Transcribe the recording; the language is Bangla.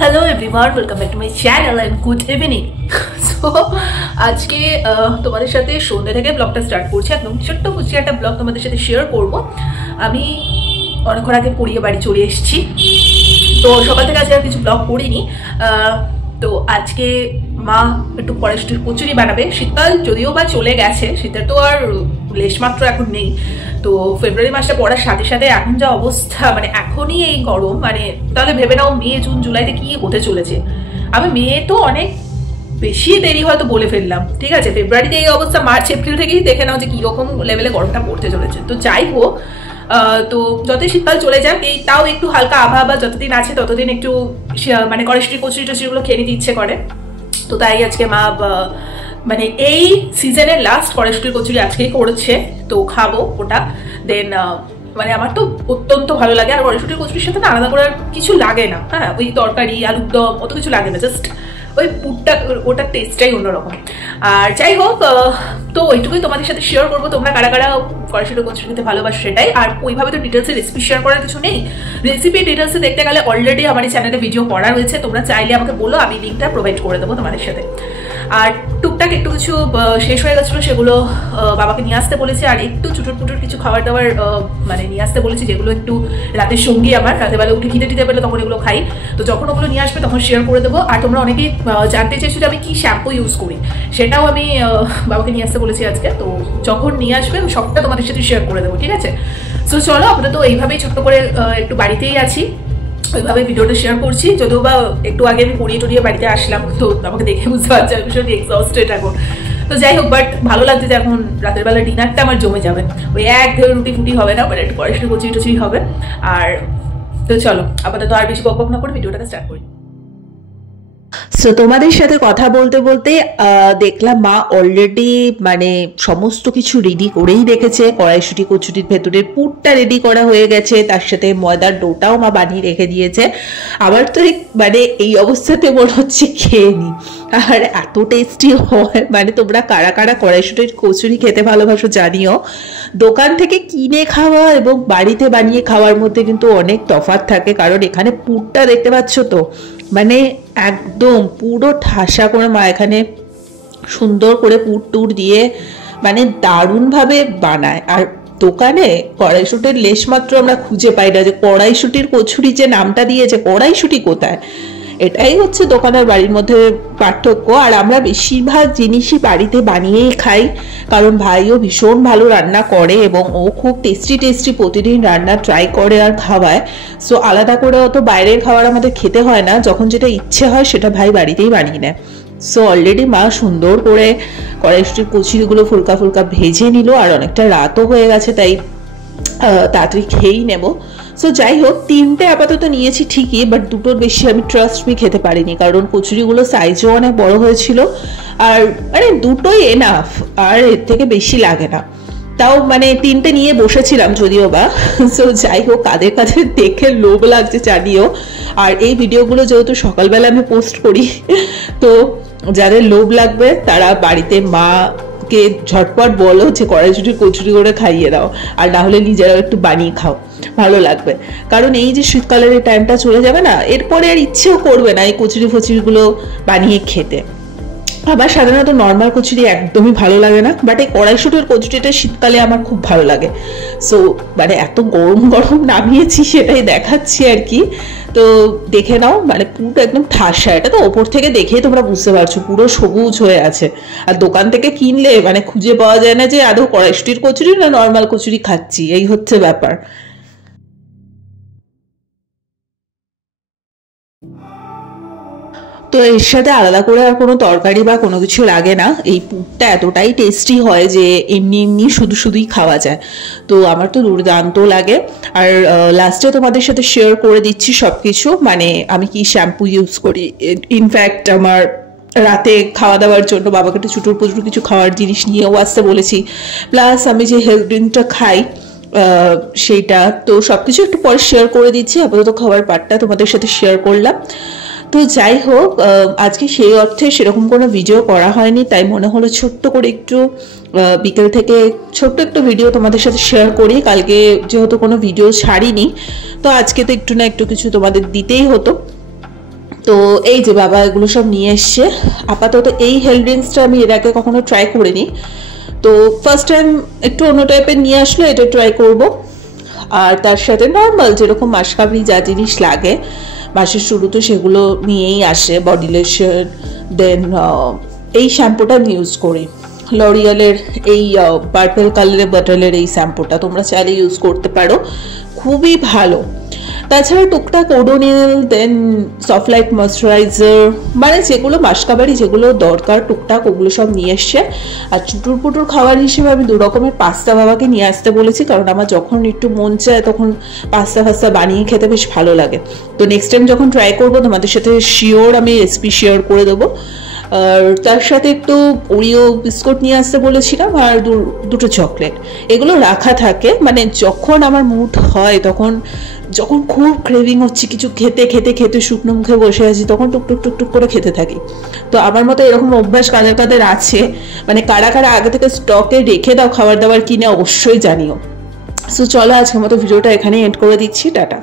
Hello everyone, welcome back to my channel and good evening. So আজকে তোমাদের সাথে সন্ধ্যা থেকে ব্লগটা স্টার্ট করছি। একদম ছোট্ট কুচি একটা ব্লগ তোমাদের সাথে শেয়ার করব। আমি অনেকক্ষণ আগে পড়িয়ে বাড়ি চলে এসেছি, তো সকাল থেকে আজকে আর কিছু ব্লগ করিনি। তো আজকে মা একটু কড়াইশুঁটির কচুরি বানাবে। শীতকাল যদিও বা চলে গেছে, শীতের তো আর লেশমাত্র এখন নেই। তো ফেব্রুয়ারি মাসটা পড়ার সাথে সাথে এখন যা অবস্থা, মানে এখনই এই গরম, মানে তাহলে ভেবে নাও মে জুন জুলাইতে কি হতে চলেছে। আমি মে তো অনেক বেশি দেরি হয়তো বলে ফেললাম, ঠিক আছে। ফেব্রুয়ারিতে এই অবস্থা, মার্চ এপ্রিল থেকেই দেখে নাও যে কিরকম লেভেলে গরমটা পড়তে চলেছে। তো যাই হোক, তো যতই শীতকাল চলে যাক, এই তাও একটু হালকা আবহাওয়া যতদিন আছে ততদিন একটু মানে কড়াইশুঁটি কচুরি টচুরিগুলো খেয়ে নিতে ইচ্ছে করে। তো তাই আজকে মা মানে এই সিজনের লাস্ট কড়াইশুঁটির কচুরি আজকেই করেছে, তো খাবো ওটা। দেন মানে আমার তো অত্যন্ত ভালো লাগে। আর কড়াইশুঁটির কচুরির সাথে না আলাদা করে কিছু লাগে না, হ্যাঁ, ওই তরকারি আলুর দম অত কিছু লাগে না, জাস্ট ওই পুরটা, ওটার টেস্টটাই অন্যরকম। আর যাই হোক, তো ওইটুকুই তোমাদের সাথে শেয়ার করবো। তোমরা কারা কারা কড়াইশুঁটি কচুরি খেতে ভালোবাসো সেটাই। আর ওইভাবে তো ডিটেলসে রেসিপি শেয়ার করার কিছু নেই। রেসিপি ডিটেলসে দেখতে গেলে অলরেডি আমার এই চ্যানেলে ভিডিও করা রয়েছে, তোমরা চাইলে আমাকে বলো, আমি লিঙ্কটা প্রোভাইড করে দেবো তোমাদের সাথে। আর টুকটাক একটু কিছু শেষ হয়ে গেছিলো, সেগুলো বাবাকে নিয়ে আসতে বলেছি। আর একটু চুটুর পুটুর কিছু খাবার দাবার মানে নিয়ে আসতে বলেছি, যেগুলো একটু রাতের সঙ্গী আমার, রাতের বেলা উঠে খিদে টিতে পেলে তখন এগুলো খাই। তো যখন ওগুলো নিয়ে আসবে তখন শেয়ার করে দেবো। আর তোমরা অনেকেই জানতে চাইছো যে আমি কি শ্যাম্পু ইউজ করি, সেটাও আমি বাবাকে নিয়ে আসতে বলেছি আজকে। তো যখন নিয়ে আসবে আমি সবটা তোমাদের সাথে শেয়ার করে দেবো, ঠিক আছে। সো চলো, আমরা তো এইভাবেই ছোট্ট করে একটু বাড়িতেই আছি, ওইভাবে ভিডিওটা শেয়ার করছি। যদিও বা একটু আগে আমি পড়িয়ে টড়িয়ে বাড়িতে আসলাম, তো আমাকে দেখে বুঝতে পারছি আমি ভীষণ এক্সস্টেড এখন। তো যাই হোক, বাট ভালো লাগছে যে এখন রাতের বেলা ডিনারটা আমার জমে যাবে। ওই এক রুটি ফুটি হবে না, বাট একটু কড়াইশুঁটি কচুরি টচুরি হবে। আর তো চলো, আপাতত আর বেশি বকবক না করে ভিডিওটাকে স্টার্ট করি। সো তোমাদের সাথে কথা বলতে বলতে দেখলাম মা অলরেডি মানে সমস্ত কিছু রেডি করেই রেখেছে। কড়াইশুঁটি কচুরির ভেতরের পুরটা রেডি করা হয়ে গেছে, তার সাথে ময়দার ডোটাও মা বানিয়ে রেখে দিয়েছে। আবার তো মানে এই অবস্থাতে মনে হচ্ছে খেয়ে নি। আর এত টেস্টি হয়, মানে তোমরা কারা কারা কড়াইশুঁটির কচুরি খেতে ভালোবাসো জানিও। দোকান থেকে কিনে খাওয়া এবং বাড়িতে বানিয়ে খাওয়ার মধ্যে কিন্তু অনেক তফাৎ থাকে, কারণ এখানে পুরটা দেখতে পাচ্ছ তো, মানে একদম পুরো ঠাসা করে মা এখানে সুন্দর করে পুর টুর দিয়ে মানে দারুণভাবে বানায়। আর দোকানে কড়াইশুঁটির লেশমাত্র আমরা খুঁজে পাই না, যে কড়াইশুঁটির কচুরি যে নামটা দিয়েছে, কড়াইশুঁটি কোথায়। এটাই হচ্ছে দোকানের বাড়ির মধ্যে পার্থক্য। আর আমরা বেশিরভাগ জিনিসই বাড়িতে বানিয়েই খাই, কারণ ভাইও ভীষণ ভালো রান্না করে এবং ও খুব টেস্টি টেস্টি প্রতিদিন রান্না ট্রাই করে আর খাওয়ায়। সো আলাদা করে অত বাইরের খাবার আমাদের খেতে হয় না, যখন যেটা ইচ্ছে হয় সেটা ভাই বাড়িতেই বানিয়ে নেয়। সো অলরেডি মা সুন্দর করে কড়াইশুঁটির কচুরিগুলো ফুলকা ফুলকা ভেজে নিল। আর অনেকটা রাতও হয়ে গেছে, তাই তাড়াতাড়ি খেয়েই নেব। সো যাই হোক, তিনটে আপাতত নিয়েছি ঠিকই, বাট দুটোর বেশি আমি ট্রাস্ট মি খেতে পারিনি, কারণ কচুরিগুলো সাইজও অনেক বড় হয়েছিল। আর মানে দুটোই এনাফ, আর এর থেকে বেশি লাগে না। তাও মানে তিনটে নিয়ে বসেছিলাম যদিও বা। সো যাই হোক, কাদের কাছে দেখে লোভ লাগছে জানিও। আর এই ভিডিওগুলো যেহেতু সকালবেলা আমি পোস্ট করি, তো যাদের লোভ লাগবে তারা বাড়িতে মাকে ঝটপট বলো যে কড়াইশুঁটির কচুরি করে খাইয়ে দাও, আর না হলে নিজেরাও একটু বানিয়ে খাও, ভালো লাগবে। কারণ এই যে শীতকালের এই টাইমটা চলে যাবে না, এরপরে আর ইচ্ছেও করবে না এই কচুরি ফচুরিগুলো বানিয়ে খেতে। আবার সাধারণত নর্মাল কচুরি একদমই ভালো লাগে না, বাট এই কড়াইশুঁটির কচুরিটা শীতকালে আমার খুব ভালো লাগে। সো মানে এত গরম গরম নামিয়েছি সেটাই দেখাচ্ছি আর কি। তো দেখে নাও, মানে পুরো একদম ঠাসা। এটা তো ওপর থেকে দেখেই তোমরা বুঝতে পারছো পুরো সবুজ হয়ে আছে। আর দোকান থেকে কিনলে মানে খুঁজে পাওয়া যায় না যে আদৌ কড়াইশুঁটির কচুরি না নর্মাল কচুরি খাচ্ছি, এই হচ্ছে ব্যাপার। তো এর সাথে আলাদা করে আর কোনো তরকারি বা কোনো কিছু লাগে না। এই পুরটা এতটাই টেস্টি হয় যে এমনি এমনি শুধু শুধুই খাওয়া যায়। তো আমার তো দুর্দান্ত লাগে। আর লাস্টে তোমাদের সাথে শেয়ার করে দিচ্ছি সব কিছু, মানে আমি কি শ্যাম্পু ইউজ করি। ইনফ্যাক্ট আমার রাতে খাওয়া দাওয়ার জন্য বাবাকে একটু চুটুর পুচুর কিছু খাওয়ার জিনিস নিয়েও আসতে বলেছি। প্লাস আমি যে হেলথ ড্রিঙ্কটা খাই সেইটা, তো সব কিছু একটু পরে শেয়ার করে দিচ্ছি। আপাতত খাবার পার্টটা তোমাদের সাথে শেয়ার করলাম। তো যাই হোক, আজকে সেই অর্থে সেরকম কোনো ভিডিও করা হয়নি, তাই মনে হলো ছোট্ট করে একটু বিকেল থেকে ছোট্ট একটু ভিডিও তোমাদের সাথে শেয়ার করি। কালকে যেহেতু কোনো ভিডিও ছাড়িনি, তো আজকে তো একটু না একটু কিছু তোমাদের দিতেই হতো। তো এই যে বাবা এগুলো সব নিয়ে এসছে। আপাতত এই হেলথ ড্রিঙ্কসটা আমি এর আগে কখনো ট্রাই করিনি, তো ফার্স্ট টাইম একটু অন্য টাইপের নিয়ে আসলো, এটা ট্রাই করব। আর তার সাথে নর্মাল যেরকম মাসকাবারি যা জিনিস লাগে মাসের শুরুতে সেগুলো নিয়েই আসে, বডি লোশন, দেন এই শ্যাম্পুটা আমি ইউজ করি, লরিয়ালের এই পার্পল কালারের বাটলের এই শ্যাম্পুটা, তোমরা চাইলে ইউজ করতে পারো, খুবই ভালো। তাছাড়া টুকটাক ওডোনিল, দেন সফটলাইট ময়শ্চারাইজার, মানে যেগুলো মাসকাবারি যেগুলো দরকার টুকটাক ওগুলো সব নিয়ে এসছে। আর চুটুর পুটুর খাবার হিসেবে আমি 2 রকমের পাস্তা বাবাকে নিয়ে আসতে বলেছি, কারণ আমার যখন একটু মন চায় তখন পাস্তা ফাস্তা বানিয়ে খেতে বেশ ভালো লাগে। তো নেক্সট টাইম যখন ট্রাই করবো তোমাদের সাথে শিওর আমি রেসিপি শেয়ার করে দেবো। আর তার সাথে একটু ওরিও বিস্কুট নিয়ে আসতে বলেছিলাম, আর 2টো চকলেট, এগুলো রাখা থাকে, মানে যখন আমার মুড হয় তখন, যখন খুব ক্রেভিং হচ্ছে কিছু খেতে খেতে খেতে শুকনো মুখে বসে আছি তখন টুকটুক টুকটুক করে খেতে থাকি। তো আমার মতো এরকম অভ্যাস কাদের কাদের আছে, মানে কারা কারা আগে থেকে স্টকে রেখে দাও খাবার দাবার কিনে, অবশ্যই জানিও। সো চলো আজকের মতো ভিডিওটা এখানেই এন্ড করে দিচ্ছি, টাটা।